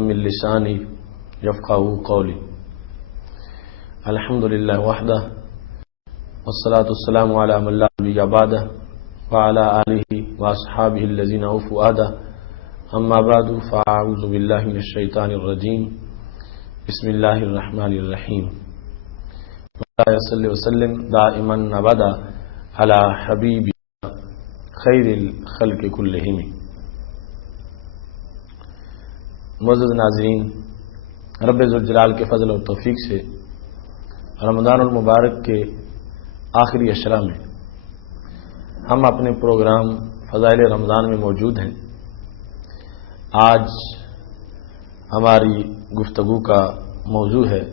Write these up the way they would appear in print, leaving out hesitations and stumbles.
من لسانی یفقهوا قولی. الحمد للہ وحدہ والصلاة والسلام علی من لا نبی بعدہ وعلی آلہ واصحابہ الذین اوفوا عہدہ. اما بعد فاعوذ باللہ من الشیطان الرجیم. بسم اللہ الرحمن الرحیم. صلی وسلم دائما ابدا علی حبیب خیر الخلق کلہم. معزز ناظرین، رب ذوالجلال کے فضل اور توفیق سے رمضان المبارک کے آخری اشرا میں ہم اپنے پروگرام فضائل رمضان میں موجود ہیں. آج ہماری گفتگو کا موضوع ہے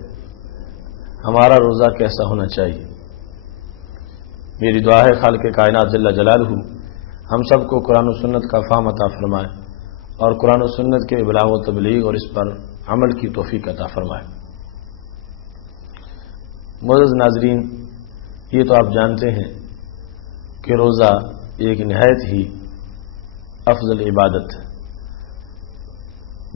ہمارا روزہ کیسا ہونا چاہیے. میری دعا ہے خالق کائنات جل جلالہ ہم سب کو قرآن و سنت کا فہم عطا فرمائے اور قرآن و سنت کے ابلاغ و تبلیغ اور اس پر عمل کی توفیق عطا فرمائے. معزز ناظرین، یہ تو آپ جانتے ہیں کہ روزہ ایک نہایت ہی افضل عبادت ہے،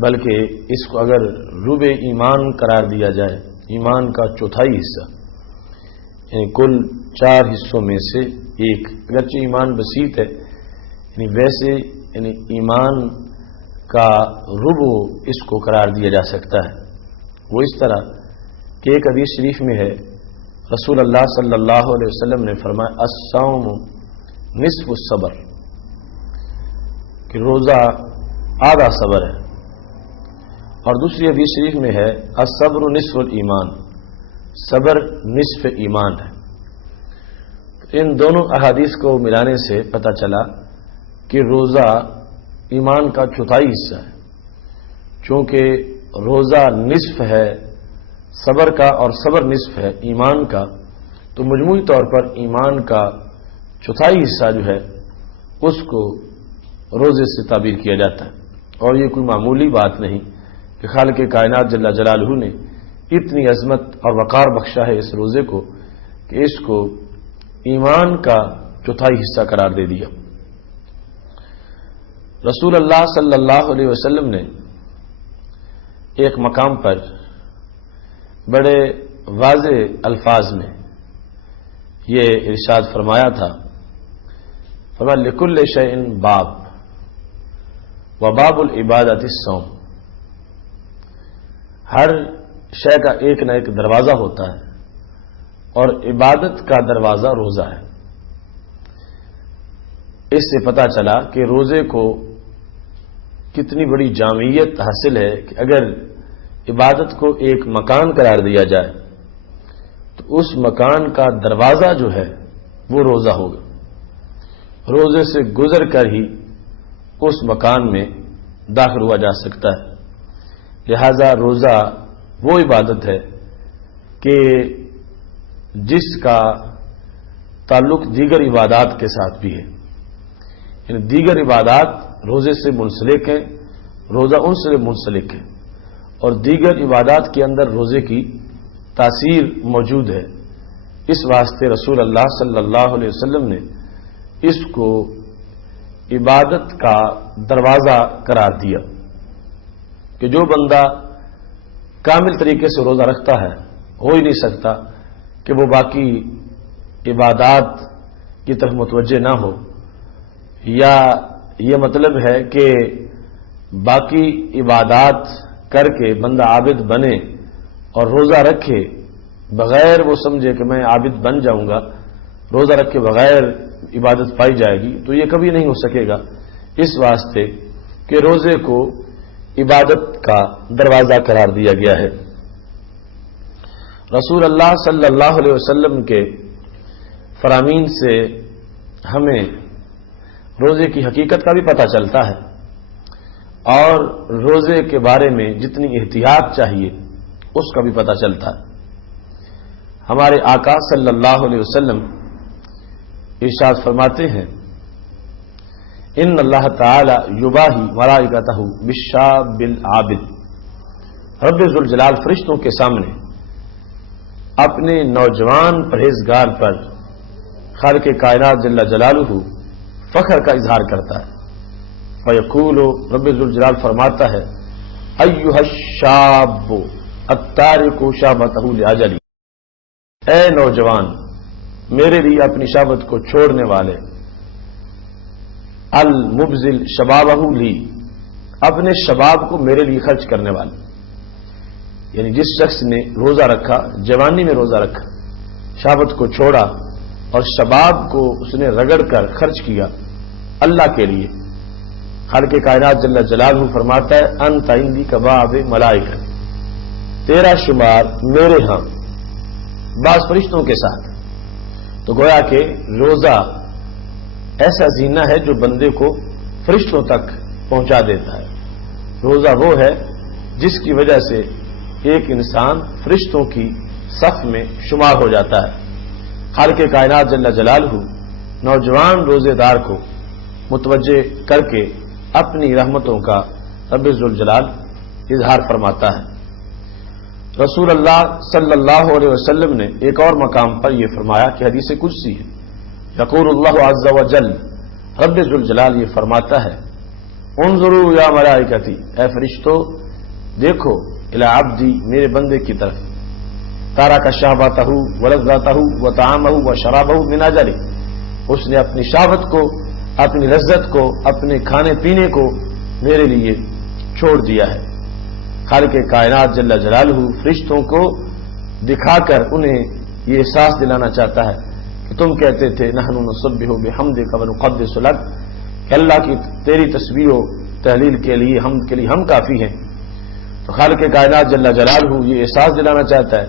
بلکہ اس کو اگر روب ایمان قرار دیا جائے، ایمان کا چوتھائی حصہ، یعنی کل 4 حصوں میں سے ایک، اگرچہ ایمان بسیط ہے یعنی ویسے یعنی ایمان کا ربع اس کو قرار دیا جا سکتا ہے. وہ اس طرح کہ ایک حدیث شریف میں ہے، رسول اللہ صلی اللہ علیہ وسلم نے فرمایا الصوم نصف الصبر، کہ روزہ آدھا صبر ہے. اور دوسری حدیث شریف میں ہے الصبر نصف الایمان، صبر نصف ایمان ہے. ان دونوں احادیث کو ملانے سے پتہ چلا کہ روزہ ایمان کا چوتھائی حصہ ہے. چونکہ روزہ نصف ہے صبر کا اور صبر نصف ہے ایمان کا، تو مجموعی طور پر ایمان کا چوتھائی حصہ جو ہے اس کو روزے سے تعبیر کیا جاتا ہے. اور یہ کوئی معمولی بات نہیں کہ خالق کائنات جل جلالہ نے اتنی عظمت اور وقار بخشا ہے اس روزے کو کہ اس کو ایمان کا چوتھائی حصہ قرار دے دیا. رسول اللہ صلی اللہ علیہ وسلم نے ایک مقام پر بڑے واضح الفاظ میں یہ ارشاد فرمایا تھا، فرمایا لکل شیء باب وباب العبادۃ الصوم. ہر شے کا ایک نہ ایک دروازہ ہوتا ہے اور عبادت کا دروازہ روزہ ہے. اس سے پتہ چلا کہ روزے کو کتنی بڑی جامعیت حاصل ہے کہ اگر عبادت کو ایک مکان قرار دیا جائے تو اس مکان کا دروازہ جو ہے وہ روزہ ہوگا. روزے سے گزر کر ہی اس مکان میں داخل ہوا جا سکتا ہے. لہذا روزہ وہ عبادت ہے کہ جس کا تعلق دیگر عبادات کے ساتھ بھی ہے، یعنی دیگر عبادات روزے سے منسلک ہیں، روزہ ان سے منسلک ہے، اور دیگر عبادات کے اندر روزے کی تاثیر موجود ہے. اس واسطے رسول اللہ صلی اللہ علیہ وسلم نے اس کو عبادت کا دروازہ قرار دیا کہ جو بندہ کامل طریقے سے روزہ رکھتا ہے ہو ہی نہیں سکتا کہ وہ باقی عبادات کی طرف متوجہ نہ ہو، یا یہ مطلب ہے کہ باقی عبادات کر کے بندہ عابد بنے اور روزہ رکھے بغیر وہ سمجھے کہ میں عابد بن جاؤں گا، روزہ رکھ کے بغیر عبادت پائی جائے گی، تو یہ کبھی نہیں ہو سکے گا. اس واسطے کہ روزے کو عبادت کا دروازہ قرار دیا گیا ہے. رسول اللہ صلی اللہ علیہ وسلم کے فرامین سے ہمیں روزے کی حقیقت کا بھی پتہ چلتا ہے اور روزے کے بارے میں جتنی احتیاط چاہیے اس کا بھی پتہ چلتا ہے. ہمارے آقا صلی اللہ علیہ وسلم ارشاد فرماتے ہیں ان اللہ تعالی یباہی ملائکتہ بالشاب العابد. رب ذوالجلال فرشتوں کے سامنے اپنے نوجوان پرہیزگار پر خالق کائنات جل جلالہ فخر کا اظہار کرتا ہے. فیقول رب ذوالجلال فرماتا ہے ایھا الشاب التارک شابته لاجلی، اے نوجوان میرے لیے اپنی شابت کو چھوڑنے والے، المبذل شبابہ لی، اپنے شباب کو میرے لیے خرچ کرنے والے، یعنی جس شخص نے روزہ رکھا، جوانی میں روزہ رکھا، شابت کو چھوڑا اور شباب کو اس نے رگڑ کر خرچ کیا اللہ کے لیے، خالق کائنات جل جلالہ فرماتا ہے انت عندی کباب ملائکہ، تیرا شمار میرے ہاں بعض فرشتوں کے ساتھ۔ تو گویا کہ روزہ ایسا زینہ ہے جو بندے کو فرشتوں تک پہنچا دیتا ہے۔ روزہ وہ ہے جس کی وجہ سے ایک انسان فرشتوں کی صف میں شمار ہو جاتا ہے۔ خالق کائنات جل جلالہ نوجوان روزے دار کو متوجہ کر کے اپنی رحمتوں کا رب ذوالجلال اظہار فرماتا ہے۔ رسول اللہ صلی اللہ علیہ وسلم نے ایک اور مقام پر یہ فرمایا کہ حدیث قدسی ہے، یقول اللہ عز و جل، رب ذوالجلال یہ فرماتا ہے انظروا یا ملائکتی، اے فرشتو دیکھو الی عبدی، میرے بندے کی طرف، تارک شہوتہ ولذتہ وطعامہ وشرابہ من اجلی، اس نے اپنی شہوت کو، اپنی لذت کو، اپنے کھانے پینے کو میرے لیے چھوڑ دیا ہے۔ خالق کائنات جل جلالہ فرشتوں کو دکھا کر انہیں یہ احساس دلانا چاہتا ہے کہ تم کہتے تھے نحن نسبح بحمدک ونقدس لک، کہ اللہ کی تیری تسبیح و تحلیل کے لیے، حمد کے لیے ہم کافی ہیں۔ تو خالق کائنات جل جلالہ یہ احساس دلانا چاہتا ہے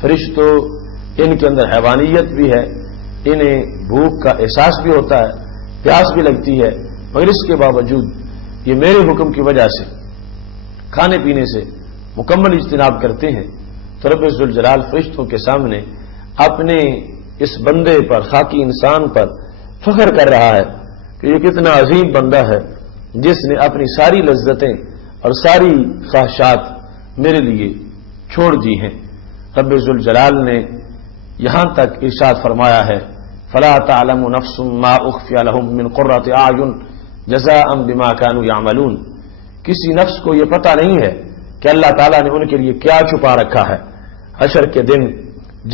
فرشتوں، ان کے اندر حیوانیت بھی ہے، انہیں بھوک کا احساس بھی ہوتا ہے، پیاس بھی لگتی ہے، مگر اس کے باوجود یہ میرے حکم کی وجہ سے کھانے پینے سے مکمل اجتناب کرتے ہیں۔ تو رب ذوالجلال فرشتوں کے سامنے اپنے اس بندے پر، خاکی انسان پر فخر کر رہا ہے کہ یہ کتنا عظیم بندہ ہے جس نے اپنی ساری لذتیں اور ساری خواہشات میرے لیے چھوڑ دی ہیں۔ رب ذوالجلال نے یہاں تک ارشاد فرمایا ہے فلا تعلم نفس ما اخفی لهم من قرۃ اعین جزاء بما كانوا يعملون، کسی نفس کو یہ پتہ نہیں ہے کہ اللہ تعالیٰ نے ان کے لیے کیا چھپا رکھا ہے، حشر کے دن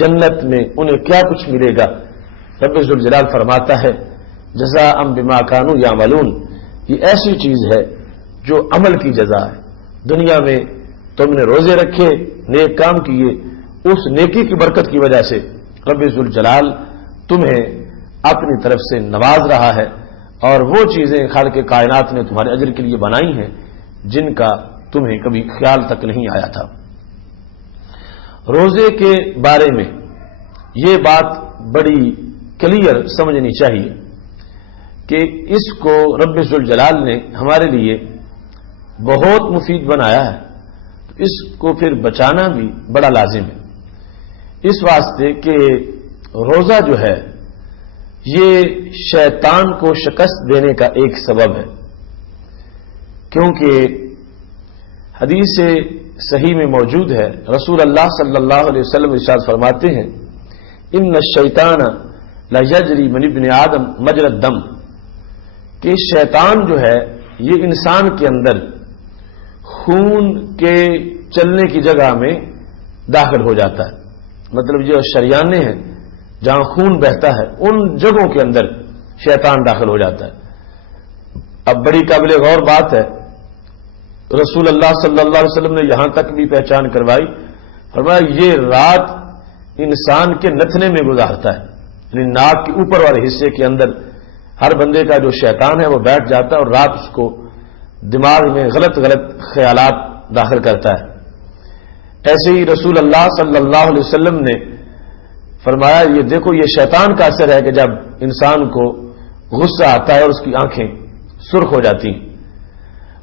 جنت میں انہیں کیا کچھ ملے گا۔ رب ذوالجلال فرماتا ہے جزاء بما كانوا يعملون، یہ ایسی چیز ہے جو عمل کی جزا ہے۔ دنیا میں تم نے روزے رکھے، نیک کام کیے، اس نیکی کی برکت کی وجہ سے رب ذوالجلال تمہیں اپنی طرف سے نواز رہا ہے، اور وہ چیزیں خالق کائنات نے تمہارے اجر کے لیے بنائی ہیں جن کا تمہیں کبھی خیال تک نہیں آیا تھا۔ روزے کے بارے میں یہ بات بڑی کلیئر سمجھنی چاہیے کہ اس کو رب ذوالجلال نے ہمارے لیے بہت مفید بنایا ہے، تو اس کو پھر بچانا بھی بڑا لازم ہے، اس واسطے کہ روزہ جو ہے یہ شیطان کو شکست دینے کا ایک سبب ہے، کیونکہ حدیث صحیح میں موجود ہے، رسول اللہ صلی اللہ علیہ وسلم ارشاد فرماتے ہیں ان الشیطان لیجری من ابن آدم مجری الدم، کہ شیطان جو ہے یہ انسان کے اندر خون کے چلنے کی جگہ میں داخل ہو جاتا ہے، مطلب جو شریانے ہیں جہاں خون بہتا ہے ان جگہوں کے اندر شیطان داخل ہو جاتا ہے۔ اب بڑی قابل غور بات ہے، رسول اللہ صلی اللہ علیہ وسلم نے یہاں تک بھی پہچان کروائی، فرمایا یہ رات انسان کے نتنے میں گزارتا ہے، یعنی ناک کے اوپر والے حصے کے اندر ہر بندے کا جو شیطان ہے وہ بیٹھ جاتا ہے اور رات اس کو دماغ میں غلط خیالات داخل کرتا ہے۔ ایسے ہی رسول اللہ صلی اللہ علیہ وسلم نے فرمایا یہ دیکھو یہ شیطان کا اثر ہے کہ جب انسان کو غصہ آتا ہے اور اس کی آنکھیں سرخ ہو جاتی ہیں،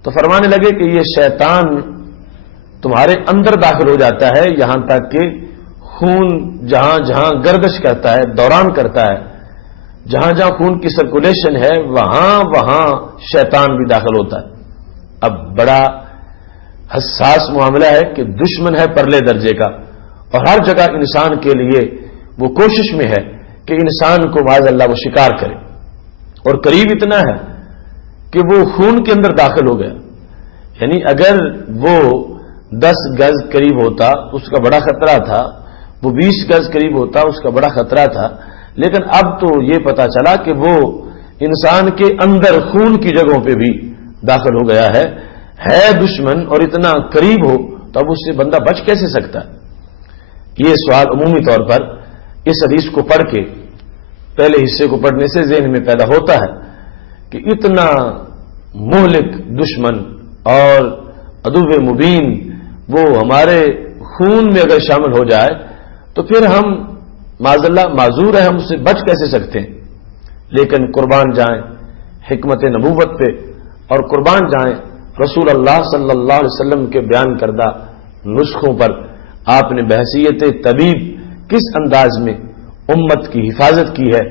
تو فرمانے لگے کہ یہ شیطان تمہارے اندر داخل ہو جاتا ہے، یہاں تک کہ خون جہاں جہاں گردش کرتا ہے، دوران کرتا ہے، جہاں جہاں خون کی سرکولیشن ہے وہاں وہاں شیطان بھی داخل ہوتا ہے۔ اب بڑا حساس معاملہ ہے کہ دشمن ہے پرلے درجے کا، اور ہر جگہ انسان کے لیے وہ کوشش میں ہے کہ انسان کو معاذ اللہ وہ شکار کرے، اور قریب اتنا ہے کہ وہ خون کے اندر داخل ہو گیا، یعنی اگر وہ 10 گز قریب ہوتا اس کا بڑا خطرہ تھا، وہ 20 گز قریب ہوتا اس کا بڑا خطرہ تھا، لیکن اب تو یہ پتا چلا کہ وہ انسان کے اندر خون کی جگہوں پہ بھی داخل ہو گیا ہے دشمن، اور اتنا قریب ہو تو اب اس سے بندہ بچ کیسے سکتا ہے؟ یہ سوال عمومی طور پر اس حدیث کو پڑھ کے، پہلے حصے کو پڑھنے سے ذہن میں پیدا ہوتا ہے کہ اتنا مہلک دشمن اور عدو مبین وہ ہمارے خون میں اگر شامل ہو جائے تو پھر ہم معاذ اللہ معذور ہیں، ہم اس سے بچ کیسے سکتے ہیں؟ لیکن قربان جائیں حکمت نبوت پہ، اور قربان جائیں رسول اللہ صلی اللہ علیہ وسلم کے بیان کردہ نسخوں پر، آپ نے بحیثیت طبیب کس انداز میں امت کی حفاظت کی ہے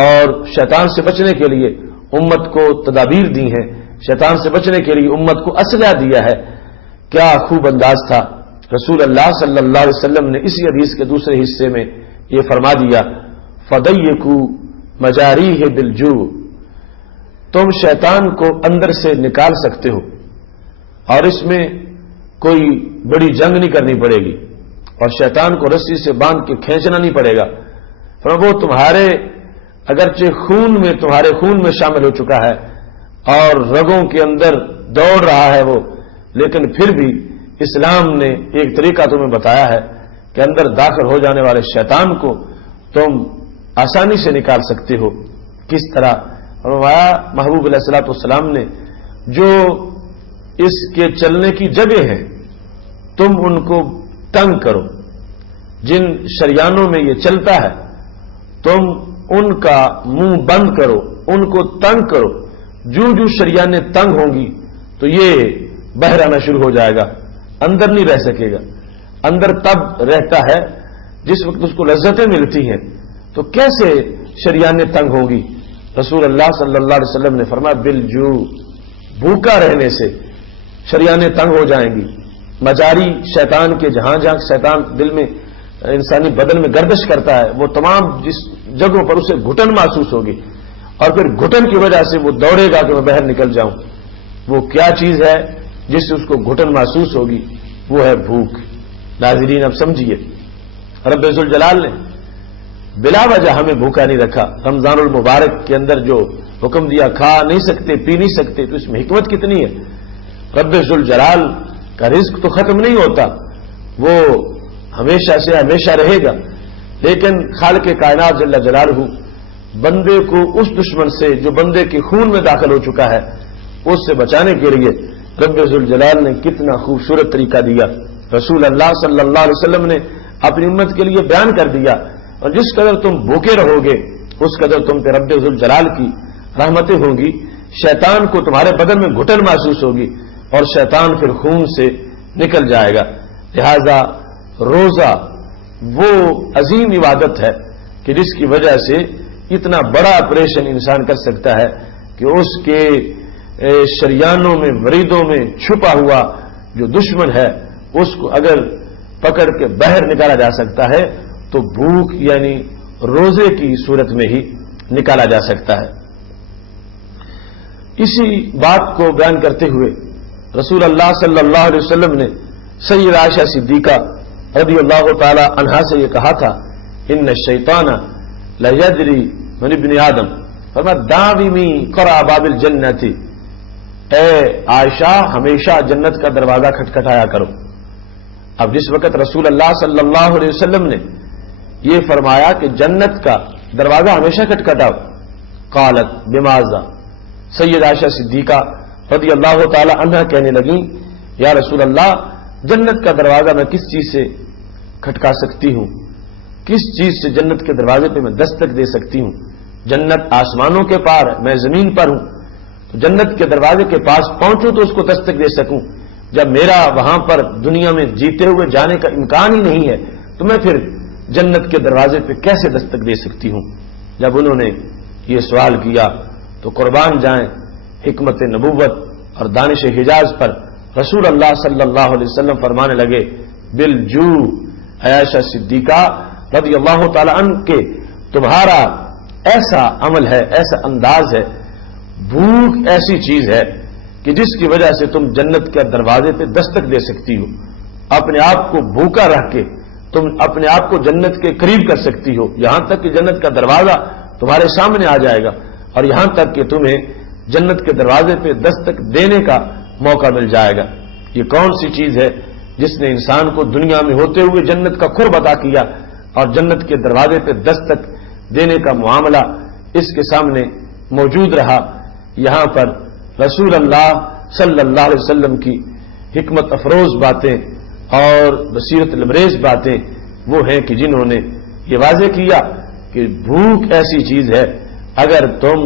اور شیطان سے بچنے کے لیے امت کو تدابیر دی ہیں، شیطان سے بچنے کے لیے امت کو اسلحہ دیا ہے، کیا خوب انداز تھا۔ رسول اللہ صلی اللہ علیہ وسلم نے اسی حدیث کے دوسرے حصے میں یہ فرما دیا، فَضَيِّقُوا مَجَارِيهِ بِالْجُوعِ، تم شیطان کو اندر سے نکال سکتے ہو اور اس میں کوئی بڑی جنگ نہیں کرنی پڑے گی، اور شیطان کو رسی سے باندھ کے کھینچنا نہیں پڑے گا، وہ تمہارے اگرچہ تمہارے خون میں شامل ہو چکا ہے اور رگوں کے اندر دوڑ رہا ہے وہ، لیکن پھر بھی اسلام نے ایک طریقہ تمہیں بتایا ہے کہ اندر داخل ہو جانے والے شیطان کو تم آسانی سے نکال سکتے ہو۔ کس طرح فرمایا محبوب علیہ الصلوۃ والسلام نے، جو اس کے چلنے کی جگہ ہے تم ان کو تنگ کرو، جن شریانوں میں یہ چلتا ہے تم ان کا منہ بند کرو، ان کو تنگ کرو، جو شریانیں تنگ ہوں گی تو یہ باہر آنا شروع ہو جائے گا، اندر نہیں رہ سکے گا۔ اندر تب رہتا ہے جس وقت اس کو لذتیں ملتی ہیں، تو کیسے شریانیں تنگ ہوں گی؟ رسول اللہ صلی اللہ علیہ وسلم نے فرمایا بالجو، بھوکا رہنے سے شریانیں تنگ ہو جائیں گی۔ مجاری شیطان کے جہاں شیطان دل میں انسانی بدن میں گردش کرتا ہے، وہ تمام جس جگہوں پر اسے گھٹن محسوس ہوگی، اور پھر گھٹن کی وجہ سے وہ دوڑے گا کہ میں باہر نکل جاؤں۔ وہ کیا چیز ہے جس سے اس کو گھٹن محسوس ہوگی؟ وہ ہے بھوک۔ ناظرین اب سمجھیے، رب ذوالجلال نے بلا وجہ ہمیں بھوکا نہیں رکھا۔ رمضان المبارک کے اندر جو حکم دیا کھا نہیں سکتے پی نہیں سکتے، تو اس میں حکمت کتنی ہے۔ رب ذوالجلال کا رزق تو ختم نہیں ہوتا، وہ ہمیشہ سے ہمیشہ رہے گا، لیکن خالق کائنات جل جلالہ بندے کو اس دشمن سے جو بندے کے خون میں داخل ہو چکا ہے اس سے بچانے کے لیے رب ذوالجلال نے کتنا خوبصورت طریقہ دیا۔ رسول اللہ صلی اللہ علیہ وسلم نے اپنی امت کے لیے بیان کر دیا، اور جس قدر تم بھوکے رہو گے اس قدر تم پہ رب ذوالجلال کی رحمتیں ہوں گی، شیطان کو تمہارے بدن میں گھٹن محسوس ہوگی اور شیطان پھر خون سے نکل جائے گا۔ لہذا روزہ وہ عظیم عبادت ہے کہ جس کی وجہ سے اتنا بڑا آپریشن انسان کر سکتا ہے کہ اس کے شریانوں میں وریدوں میں چھپا ہوا جو دشمن ہے اس کو اگر پکڑ کے باہر نکالا جا سکتا ہے تو بھوک یعنی روزے کی صورت میں ہی نکالا جا سکتا ہے۔ اسی بات کو بیان کرتے ہوئے رسول اللہ صلی اللہ علیہ وسلم نے سیدہ عائشہ صدیقہ رضی اللہ تعالی عنہا سے یہ کہا تھا، ان الشیطان لیجری من ابن آدم، فرمایا داومی قرع باب الجنت، اے عائشہ ہمیشہ جنت کا دروازہ کھٹکھٹایا کرو۔ اب جس وقت رسول اللہ صلی اللہ علیہ وسلم نے یہ فرمایا کہ جنت کا دروازہ ہمیشہ کھٹکھٹاؤ، قالت بماذا، سیدہ عائشہ صدیقہ رضی اللہ تعالی عنہ کہنے لگیں، یا رسول اللہ جنت کا دروازہ میں کس چیز سے کھٹکا سکتی ہوں، کس چیز سے جنت کے دروازے پہ میں دستک دے سکتی ہوں؟ جنت آسمانوں کے پار ہے، میں زمین پر ہوں، تو جنت کے دروازے کے پاس پہنچوں تو اس کو دستک دے سکوں، جب میرا وہاں پر دنیا میں جیتے ہوئے جانے کا امکان ہی نہیں ہے تو میں پھر جنت کے دروازے پہ کیسے دستک دے سکتی ہوں؟ جب انہوں نے یہ سوال کیا تو قربان جائیں حکمت نبوت اور دانش حجاز پر رسول اللہ صلی اللہ علیہ وسلم فرمانے لگے بالجو، عائشہ صدیقہ رضی اللہ تعالی عنہ کہ تمہارا ایسا عمل ہے، ایسا انداز ہے، بھوک ایسی چیز ہے کہ جس کی وجہ سے تم جنت کے دروازے پہ دستک دے سکتی ہو، اپنے آپ کو بھوکا رکھ کے تم اپنے آپ کو جنت کے قریب کر سکتی ہو، یہاں تک کہ جنت کا دروازہ تمہارے سامنے آ جائے گا، اور یہاں تک کہ تمہیں جنت کے دروازے پہ دستک دینے کا موقع مل جائے گا۔ یہ کون سی چیز ہے جس نے انسان کو دنیا میں ہوتے ہوئے جنت کا قرب عطا کیا اور جنت کے دروازے پہ دستک دینے کا معاملہ اس کے سامنے موجود رہا؟ یہاں پر رسول اللہ صلی اللہ علیہ وسلم کی حکمت افروز باتیں اور بصیرت لبریز باتیں وہ ہیں کہ جنہوں نے یہ واضح کیا کہ بھوک ایسی چیز ہے، اگر تم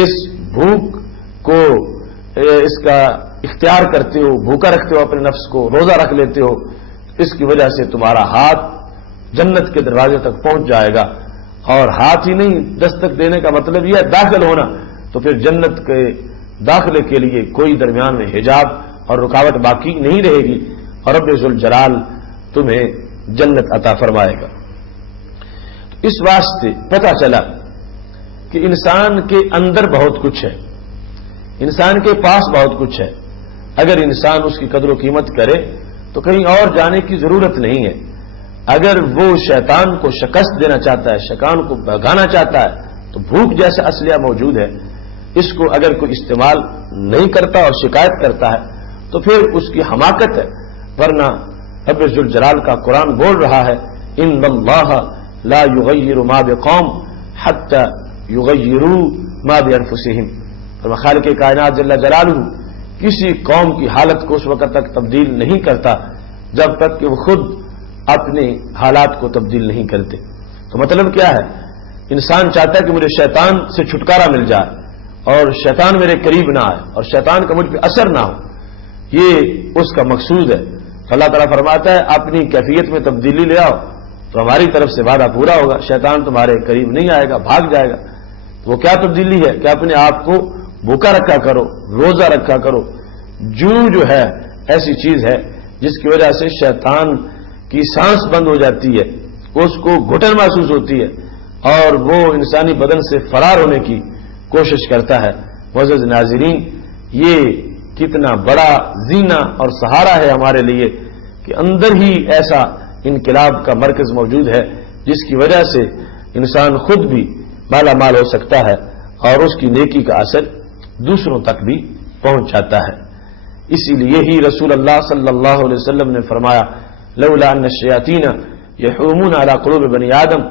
اس بھوک کو اس کا اختیار کرتے ہو، بھوکا رکھتے ہو اپنے نفس کو، روزہ رکھ لیتے ہو، اس کی وجہ سے تمہارا ہاتھ جنت کے دروازے تک پہنچ جائے گا۔ اور ہاتھ ہی نہیں، دستک دینے کا مطلب یہ ہے داخل ہونا، تو پھر جنت کے داخلے کے لیے کوئی درمیان میں حجاب اور رکاوٹ باقی نہیں رہے گی، اور رب ذوالجلال تمہیں جنت عطا فرمائے گا۔ اس واسطے پتہ چلا کہ انسان کے اندر بہت کچھ ہے، انسان کے پاس بہت کچھ ہے، اگر انسان اس کی قدر و قیمت کرے تو کہیں اور جانے کی ضرورت نہیں ہے۔ اگر وہ شیطان کو شکست دینا چاہتا ہے، شیطان کو بھگانا چاہتا ہے، تو بھوک جیسا اسلحہ موجود ہے، اس کو اگر کوئی استعمال نہیں کرتا اور شکایت کرتا ہے تو پھر اس کی حماقت ہے، ورنہ رب ذوالجلال کا قرآن بول رہا ہے ان اللہ لا یغیر ما بقوم حتی یغیروا ما بانفسہم، فرمایا خالق کائنات جل جلالہ کسی قوم کی حالت کو اس وقت تک تبدیل نہیں کرتا جب تک کہ وہ خود اپنے حالات کو تبدیل نہیں کرتے۔ تو مطلب کیا ہے؟ انسان چاہتا ہے کہ مجھے شیطان سے چھٹکارا مل جائے اور شیطان میرے قریب نہ آئے اور شیطان کا مجھ پہ اثر نہ ہو، یہ اس کا مقصود ہے۔ اللہ تعالیٰ فرماتا ہے اپنی کیفیت میں تبدیلی لے آؤ تو ہماری طرف سے وعدہ پورا ہوگا، شیطان تمہارے قریب نہیں آئے گا، بھاگ جائے گا۔ وہ کیا تبدیلی ہے کہ اپنے آپ کو بھوکا رکھا کرو، روزہ رکھا کرو۔ جو ہے ایسی چیز ہے جس کی وجہ سے شیطان کی سانس بند ہو جاتی ہے، اس کو گھٹن محسوس ہوتی ہے اور وہ انسانی بدن سے فرار ہونے کی کوشش کرتا ہے۔ معزز ناظرین، یہ کتنا بڑا زینہ اور سہارا ہے ہمارے لیے کہ اندر ہی ایسا انقلاب کا مرکز موجود ہے جس کی وجہ سے انسان خود بھی مالا مال ہو سکتا ہے اور اس کی نیکی کا اثر دوسروں تک بھی پہنچ جاتا ہے۔ اسی لیے ہی رسول اللہ صلی اللہ علیہ وسلم نے فرمایا لولا ان الشیاطین یحومون علی قلوب بنی آدم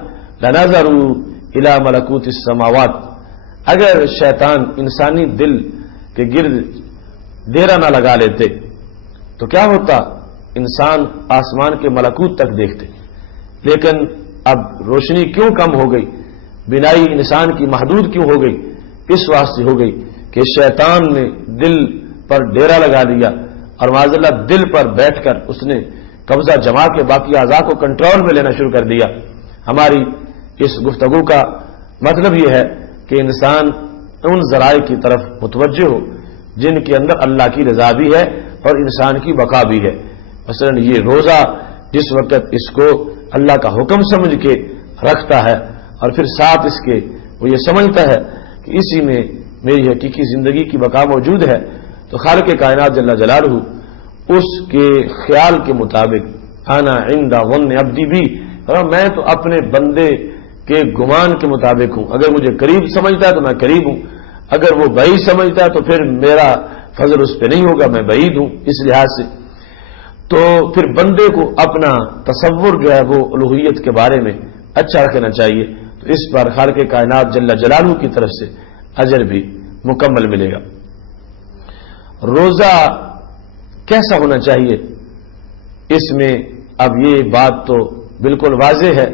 لنظروا الی ملکوت السماوات، اگر شیطان انسانی دل کے گرد ڈیرا نہ لگا لیتے تو کیا ہوتا؟ انسان آسمان کے ملکوت تک دیکھتے، لیکن اب روشنی کیوں کم ہو گئی، بینائی انسان کی محدود کیوں ہو گئی؟ اس واسطے ہو گئی کہ شیطان نے دل پر ڈیرا لگا دیا اور معاذ اللہ دل پر بیٹھ کر اس نے قبضہ جما کے باقی اعضاء کو کنٹرول میں لینا شروع کر دیا۔ ہماری اس گفتگو کا مطلب یہ ہے کہ انسان ان ذرائع کی طرف متوجہ ہو جن کے اندر اللہ کی رضا بھی ہے اور انسان کی بقا بھی ہے۔ مثلا یہ روزہ جس وقت اس کو اللہ کا حکم سمجھ کے رکھتا ہے اور پھر ساتھ اس کے وہ یہ سمجھتا ہے کہ اسی میں میری حقیقی زندگی کی بقا موجود ہے، تو خالق کائنات جل جلالہ اس کے خیال کے مطابق انا عند ظن عبدی بھی، میں تو اپنے بندے کے گمان کے مطابق ہوں، اگر مجھے قریب سمجھتا ہے تو میں قریب ہوں، اگر وہ بعید سمجھتا ہے تو پھر میرا فضل اس پہ نہیں ہوگا، میں بعید ہوں۔ اس لحاظ سے تو پھر بندے کو اپنا تصور جو ہے وہ الوہیت کے بارے میں اچھا رکھنا چاہیے، تو اس پر خالق کائنات جل جلالہ کی طرف سے اجر بھی مکمل ملے گا۔ روزہ کیسا ہونا چاہیے؟ اس میں اب یہ بات تو بالکل واضح ہے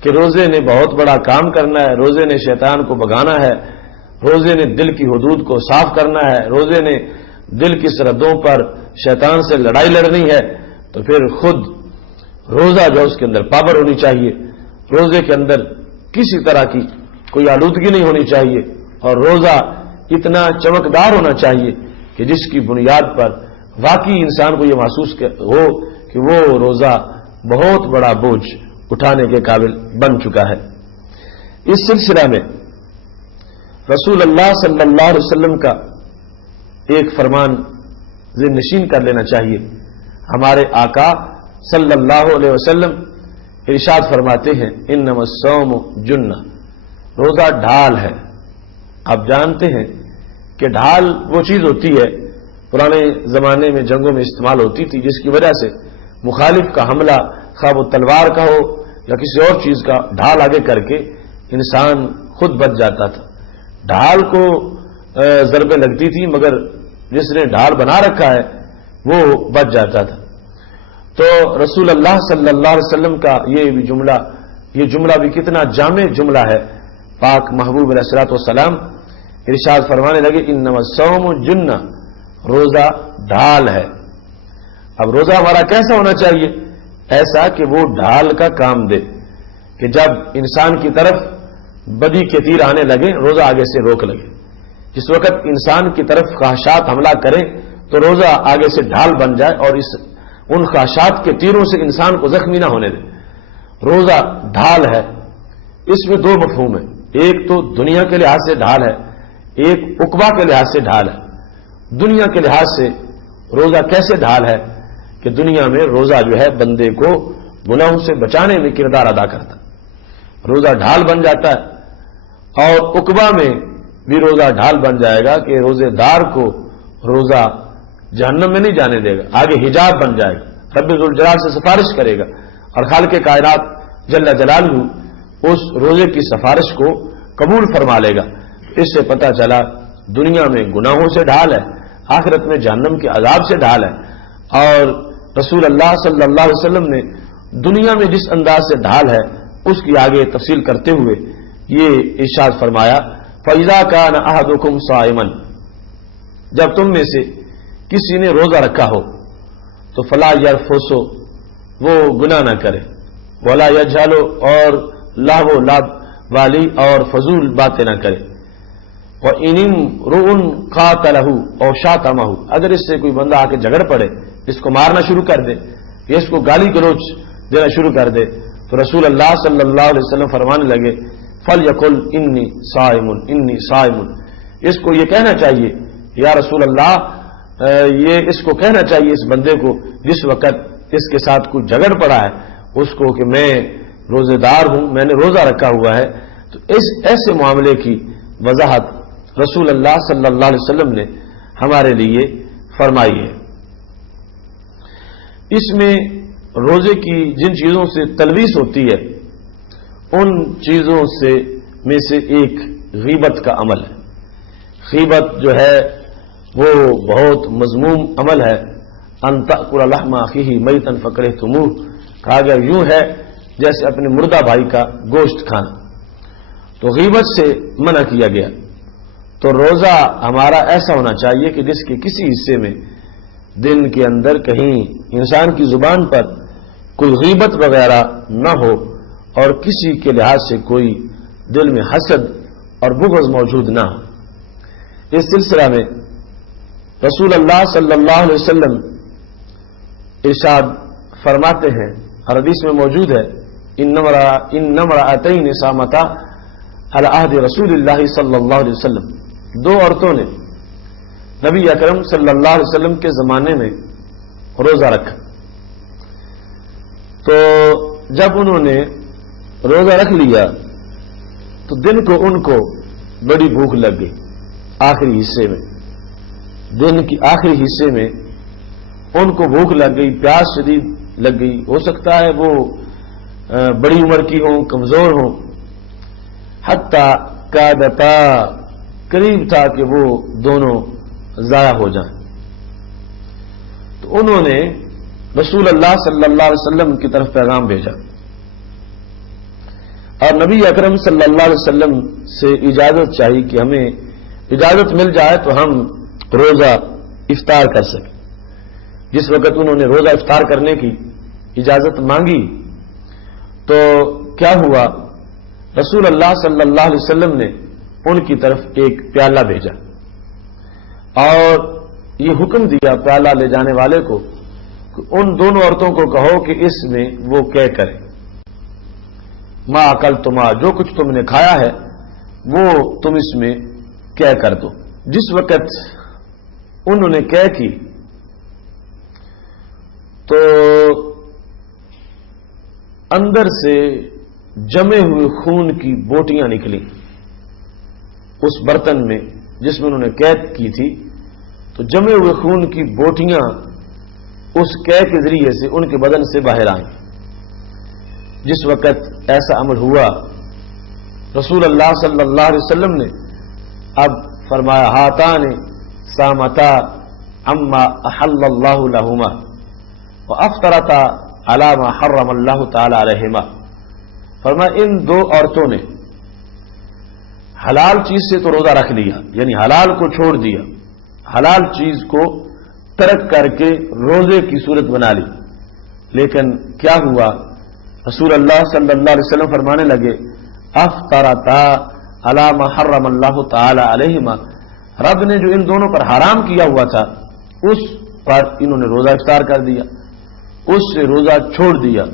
کہ روزے نے بہت بڑا کام کرنا ہے، روزے نے شیطان کو بھگانا ہے، روزے نے دل کی حدود کو صاف کرنا ہے، روزے نے دل کی سرحدوں پر شیطان سے لڑائی لڑنی ہے، تو پھر خود روزہ جو اس کے اندر پاور ہونی چاہیے، روزے کے اندر کسی طرح کی کوئی آلودگی نہیں ہونی چاہیے، اور روزہ اتنا چمکدار ہونا چاہیے کہ جس کی بنیاد پر واقعی انسان کو یہ محسوس ہو کہ وہ روزہ بہت بڑا بوجھ اٹھانے کے قابل بن چکا ہے۔ اس سلسلہ میں رسول اللہ صلی اللہ علیہ وسلم کا ایک فرمان ذہن نشین کر لینا چاہیے. ہمارے آقا صلی اللہ علیہ وسلم ارشاد فرماتے ہیں انما الصوم جنہ، روزہ ڈھال ہے. آپ جانتے ہیں کہ ڈھال وہ چیز ہوتی ہے پرانے زمانے میں جنگوں میں استعمال ہوتی تھی، جس کی وجہ سے مخالف کا حملہ خواہ وہ تلوار کا ہو یا کسی اور چیز کا ڈھال آگے کر کے انسان خود بچ جاتا تھا. ڈھال کو ضربیں لگتی تھی مگر جس نے ڈھال بنا رکھا ہے وہ بچ جاتا تھا. تو رسول اللہ صلی اللہ علیہ وسلم کا یہ جملہ بھی کتنا جامع جملہ ہے. پاک محبوب علیہ الصلوۃ والسلام ارشاد فرمانے لگے انما الصوم جنہ، روزہ ڈھال ہے. اب روزہ ہمارا کیسا ہونا چاہیے؟ ایسا کہ وہ ڈھال کا کام دے، کہ جب انسان کی طرف بدی کے تیر آنے لگے روزہ آگے سے روک لگے. جس وقت انسان کی طرف خواہشات حملہ کریں تو روزہ آگے سے ڈھال بن جائے اور ان خواہشات کے تیروں سے انسان کو زخمی نہ ہونے دے. روزہ ڈھال ہے. اس میں دو مفہوم ہیں، ایک تو دنیا کے لحاظ سے ڈھال ہے، ایک عقبہ کے لحاظ سے ڈھال ہے. دنیا کے لحاظ سے روزہ کیسے ڈھال ہے کہ دنیا میں روزہ جو ہے بندے کو گناہوں سے بچانے میں کردار ادا کرتا ہے، روزہ ڈھال بن جاتا ہے. اور عقبہ میں بھی روزہ ڈھال بن جائے گا کہ روزے دار کو روزہ جہنم میں نہیں جانے دے گا، آگے حجاب بن جائے گا، رب ذوالجلال سے سفارش کرے گا اور خالق کائنات جل جلالہ اس روزے کی سفارش کو قبول فرما لے گا. اس سے پتہ چلا دنیا میں گناہوں سے ڈھال ہے، آخرت میں جہنم کے عذاب سے ڈھال ہے. اور رسول اللہ صلی اللہ علیہ وسلم نے دنیا میں جس انداز سے ڈھال ہے اس کی آگے تفصیل کرتے ہوئے یہ ارشاد فرمایا فَإِذَا كَانَ أَحَدُكُمْ صَائِمًا، جب تم میں سے کسی نے روزہ رکھا ہو تو فَلَا يَرْفُثُ، وہ گناہ نہ کرے، وَلَا يَجْهَلُ، اور لہو لعب والی اور فضول باتیں نہ کرے، وَإِنِ امْرُؤٌ قَاتَلَهُ أَوْ شَاتَمَهُ، اگر اس سے کوئی بندہ آ کے جھگڑ پڑے، اس کو مارنا شروع کر دے یا اس کو گالی گلوچ دینا شروع کر دے، تو رسول اللہ صلی اللہ علیہ وسلم فرمانے لگے فَلْيَقُلْ إِنِّي صَائِمٌ إِنِّي صَائِمٌ، اس کو یہ کہنا چاہیے یا رسول اللہ، یہ اس کو کہنا چاہیے اس بندے کو جس وقت اس کے ساتھ کوئی جھگڑ پڑا ہے اس کو کہ میں روزے دار ہوں، میں نے روزہ رکھا ہوا ہے. تو اس ایسے معاملے کی وضاحت رسول اللہ صلی اللہ علیہ وسلم نے ہمارے لیے فرمائی ہے. اس میں روزے کی جن چیزوں سے تلویث ہوتی ہے ان چیزوں میں سے ایک غیبت کا عمل ہے. غیبت جو ہے وہ بہت مذموم عمل ہے. ان تأکل لحم اخیہ میتا فکرہتموہ، کہا گیا یوں ہے جیسے اپنے مردہ بھائی کا گوشت کھانا. تو غیبت سے منع کیا گیا. تو روزہ ہمارا ایسا ہونا چاہیے کہ جس کے کسی حصے میں دن کے اندر کہیں انسان کی زبان پر کوئی غیبت وغیرہ نہ ہو اور کسی کے لحاظ سے کوئی دل میں حسد اور بغض موجود نہ ہو. اس سلسلہ میں رسول اللہ صلی اللہ علیہ وسلم ارشاد فرماتے ہیں اور حدیث میں موجود ہے ان امرأتین صامتا علی عہد رسول اللہ صلی اللہ علیہ وسلم، دو عورتوں نے نبی اکرم صلی اللہ علیہ وسلم کے زمانے میں روزہ رکھا. تو جب انہوں نے روزہ رکھ لیا تو دن کو ان کو بڑی بھوک لگ گئی. آخری حصے میں، دن کی آخری حصے میں ان کو بھوک لگ گئی، پیاس شدید لگ گئی. ہو سکتا ہے وہ بڑی عمر کی ہوں، کمزور ہوں. حتیٰ قادتا، قریب تھا کہ وہ دونوں ضائع ہو جائیں. تو انہوں نے رسول اللہ صلی اللہ علیہ وسلم کی طرف پیغام بھیجا اور نبی اکرم صلی اللہ علیہ وسلم سے اجازت چاہی کہ ہمیں اجازت مل جائے تو ہم روزہ افطار کر سکیں. جس وقت انہوں نے روزہ افطار کرنے کی اجازت مانگی تو کیا ہوا، رسول اللہ صلی اللہ علیہ وسلم نے ان کی طرف ایک پیالہ بھیجا اور یہ حکم دیا پیالہ لے جانے والے کو کہ ان دونوں عورتوں کو کہو کہ اس میں وہ کیا کریں، ما اکلتما، جو کچھ تم نے کھایا ہے وہ تم اس میں کیا کر دو. جس وقت انہوں نے کہہ کی تو اندر سے جمے ہوئے خون کی بوٹیاں نکلی اس برتن میں جس میں انہوں نے قید کی تھی، تو جمے ہوئے خون کی بوٹیاں اس قے کے ذریعے سے ان کے بدن سے باہر آئیں۔ جس وقت ایسا عمل ہوا رسول اللہ صلی اللہ علیہ وسلم نے اب فرمایا ہاتان سامتا اما احل اللہ لہما وافطرتا علی ما حرم اللہ تعالی علیہما، فرمایا ان دو عورتوں نے حلال چیز سے تو روزہ رکھ لیا، یعنی حلال کو چھوڑ دیا، حلال چیز کو ترک کر کے روزے کی صورت بنا لی، لیکن کیا ہوا؟ رسول اللہ صلی اللہ علیہ وسلم فرمانے لگے افطرتا علی ما حرم اللہ تعالی علیہما، رب نے جو ان دونوں پر حرام کیا ہوا تھا اس پر انہوں نے روزہ افطار کر دیا، اس سے روزہ چھوڑ دیا،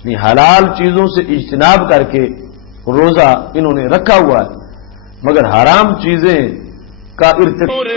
یعنی حلال چیزوں سے اجتناب کر کے روزہ انہوں نے رکھا ہوا ہے، مگر حرام چیزیں کا ارتکاب